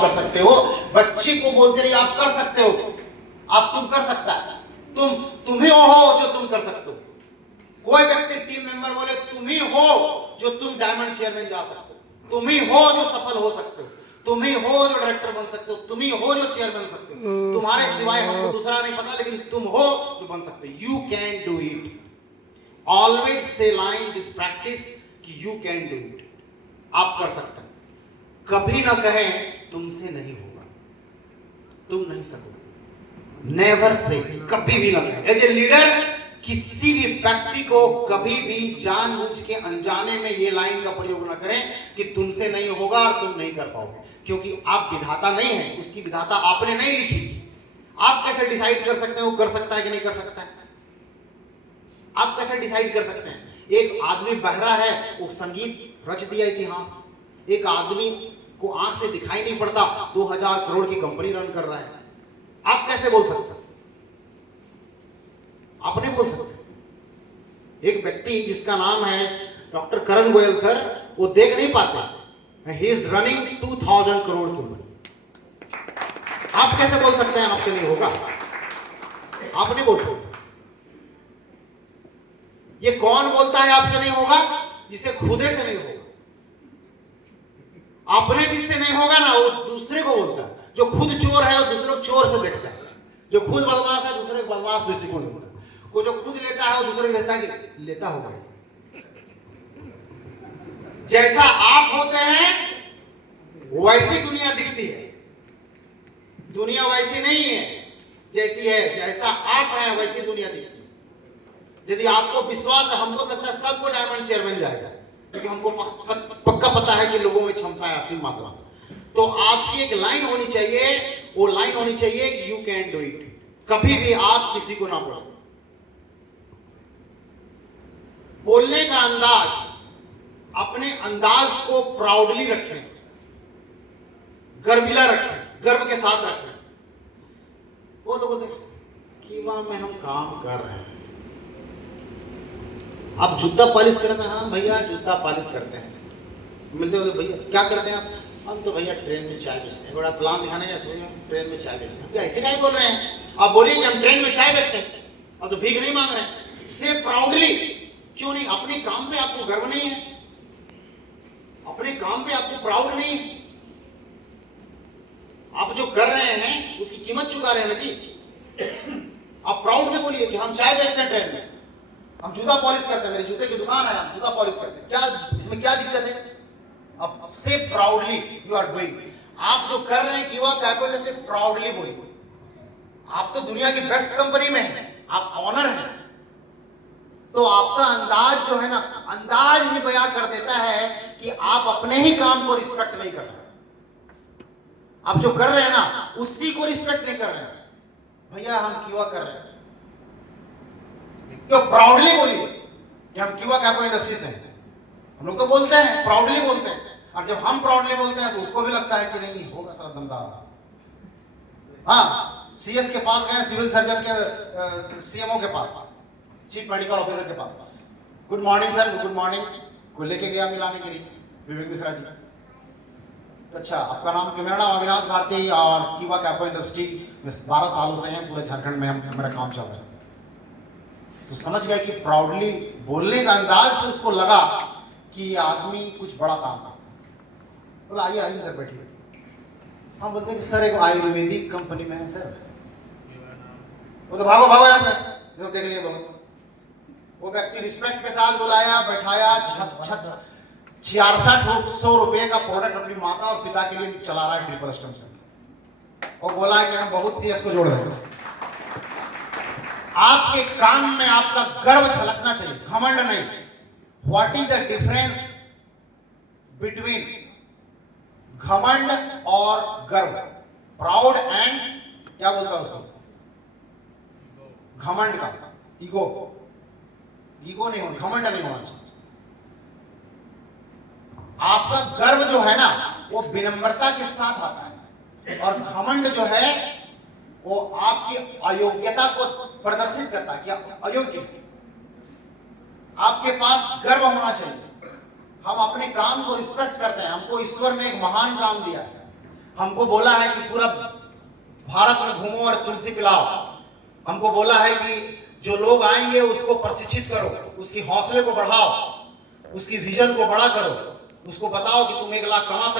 आप कर सकते हो। बच्ची को बोलते रहिए आप कर सकते हो, तुम कर सकता है, तुम ही हो जो तुम कर सकते हो। कोई व्यक्ति टीम मेंबर बोले तुम ही हो जो तुम डायमंड चेयरमैन जा सकते हो, तुम ही हो जो सफल हो सकते हो, तुम ही हो जो डायरेक्टर बन सकते हो, तुम ही हो जो चेयर बन सकते हो। तुम्हारे सिवाय हमको दूसरा नहीं पता, लेकिन तुम हो जो बन सकते हो। You can do it. Always say line this practice कि यू कैन डू इट, आप कर सकते हैं। कभी ना कहें तुमसे नहीं होगा, तुम नहीं सकोगे। नेवर से, कभी भी ना कहें। एज ए लीडर किसी भी व्यक्ति को कभी भी जानबूझ के अनजाने में ये लाइन का प्रयोग ना करें कि तुमसे नहीं होगा और तुम नहीं कर पाओगे, क्योंकि आप विधाता नहीं है, उसकी विधाता आपने नहीं लिखी। आप कैसे डिसाइड कर सकते हैं वो कर सकता है कि नहीं कर सकता है? आप कैसे डिसाइड कर सकते हैं? एक आदमी बहरा है, वो संगीत रच दिया इतिहास। एक आदमी को आंख से दिखाई नहीं पड़ता, 2000 करोड़ की कंपनी रन कर रहा है। आप कैसे बोल सकते हैं? आप नहीं बोल सकते। एक व्यक्ति जिसका नाम है डॉक्टर करण गोयल सर, वो देख नहीं पाते, he is running 2000 crore company. आप कैसे बोल सकते हैं आपसे नहीं होगा? आप नहीं बोल सकते। ये कौन बोलता है आपसे नहीं होगा? जिसे खुदे से नहीं होगा। अपने जिससे नहीं होगा ना, वो दूसरे को बोलता है। जो खुद चोर है वो दूसरे को चोर से देखता है, जो खुद बदमाश है दूसरे को बदमाश दृष्टिकोण देखता है। को जो खुद लेता है वो दूसरे को लेता है कि लेता होगा। जैसा आप होते हैं वैसी दुनिया दिखती है। दुनिया वैसी नहीं है जैसी है, जैसा आप हैं वैसी दुनिया दिखती है। यदि आपको विश्वास है, हमको लगता है सबको डायमंड चेयरमैन जाएगा, क्योंकि हमको पक्का पता है कि लोगों में क्षमता है असीम मात्रा में। तो आपकी एक लाइन होनी चाहिए, वो लाइन होनी चाहिए कि यू कैन डू इट। कभी भी आप किसी को ना बोलो। बोलने का अंदाज, अपने अंदाज को प्राउडली रखें, गर्विला रखें, गर्व के साथ रखें। वो तो बोलते कि वहां में हम काम कर रहे हैं। आप जूता पॉलिश करते हैं? हाँ भैया जूता पॉलिश करते हैं। मिलते बोलते भैया क्या करते हैं आप? हम तो भैया ट्रेन में चाय बेचते हैं। बड़ा प्लान दिखाने जाते हैं, ट्रेन में चाय बेचते हैं। ऐसे क्या बोल रहे हैं? आप बोलिए कि हम ट्रेन में चाय बेचते हैं, अब तो भीख नहीं मांग रहे हैं। से प्राउडली क्यों नहीं? अपने काम पे आपको गर्व नहीं है? अपने काम पे आपको प्राउड नहीं है? आप जो कर रहे हैं उसकी कीमत चुका रहे हैं ना जी। आप प्राउड से बोलिए कि हम चाय बेचते हैं ट्रेन में, हम जूता पॉलिश करते हैं, मेरे जूते की दुकान है, हम जूता पॉलिश करते हैं। क्या इसमें क्या दिक्कत है? अब से प्राउडली यू आर डूइंग। आप जो कर रहे हैं युवा कैपिटल से प्राउडली बोलिए। आप तो दुनिया की बेस्ट कंपनी में हैं, आप ऑनर हैं। तो आपका अंदाज जो है ना, अंदाज ही बयां कर देता है कि आप अपने ही काम को रिस्पेक्ट नहीं कर रहे। आप जो कर रहे हैं ना उसी को रिस्पेक्ट नहीं कर रहे हैं। भैया हम क्यों कर रहे हैं, क्यों प्राउडली बोलिए कि हम क्यों कैपो इंडस्ट्रीज हैं। हम लोग तो बोलते हैं, प्राउडली बोलते हैं, और जब हम प्राउडली बोलते हैं तो उसको भी लगता है कि नहीं होगा सारा दमदार। हाँ, सीएस के पास गए, सिविल सर्जन के, सीएमओ के पास, चीफ मेडिकल ऑफिसर के पास। Good morning sir, good morning. को लेके गया मिलाने के लिए विवेक मिश्रा जी। तो अच्छा आपका नाम? कि मेरा नाम अविनाश भारती और कीवा कैपो इंडस्ट्री में 12 सालों से हैं, पूरे झारखंड में मेरा काम चल रहा है। तो समझ गया कि प्राउडली बोलने का अंदाज से उसको लगा कि ये आदमी कुछ बड़ा काम कर। बोला आइए आइए सर बैठिए। हम बोलते हैं कि सर एक आयुर्वेदिक कंपनी में है सर। वो तो भागो भागो यहाँ से, देख लिए बहुत। वो व्यक्ति रिस्पेक्ट के साथ बुलाया, बैठाया, 6600 रुपए का प्रोडक्ट अपनी माता और पिता के लिए चला रहा है ट्रिपल स्टम से। और बोला है कि हम बहुत सीएस को जोड़ रहे हैं। आपके काम में आपका गर्व झलकना चाहिए, घमंड नहीं। What is the difference between घमंड और गर्व? प्राउड एंड क्या बोलता है उसको? घमंड का ईगो। ईगो नहीं होना, घमंड नहीं होना चाहिए। आपका गर्व जो है ना वो विनम्रता के साथ आता है, और घमंड जो है वो आपकी अयोग्यता को प्रदर्शित करता है कि आप अयोग्य। आपके पास गर्व होना चाहिए। हम अपने काम को रिस्पेक्ट करते हैं, हमको ईश्वर ने एक महान काम दिया है, हमको बोला है कि पूरा भारत में घूमो और तुलसी पिलाओ। हमको बोला है कि जो लोग आएंगे उसको प्रशिक्षित करो, उसकी हौसले को बढ़ाओ, उसकी विजन को बड़ा करो, उसको बताओ कि तुम 1 लाख कमा सकते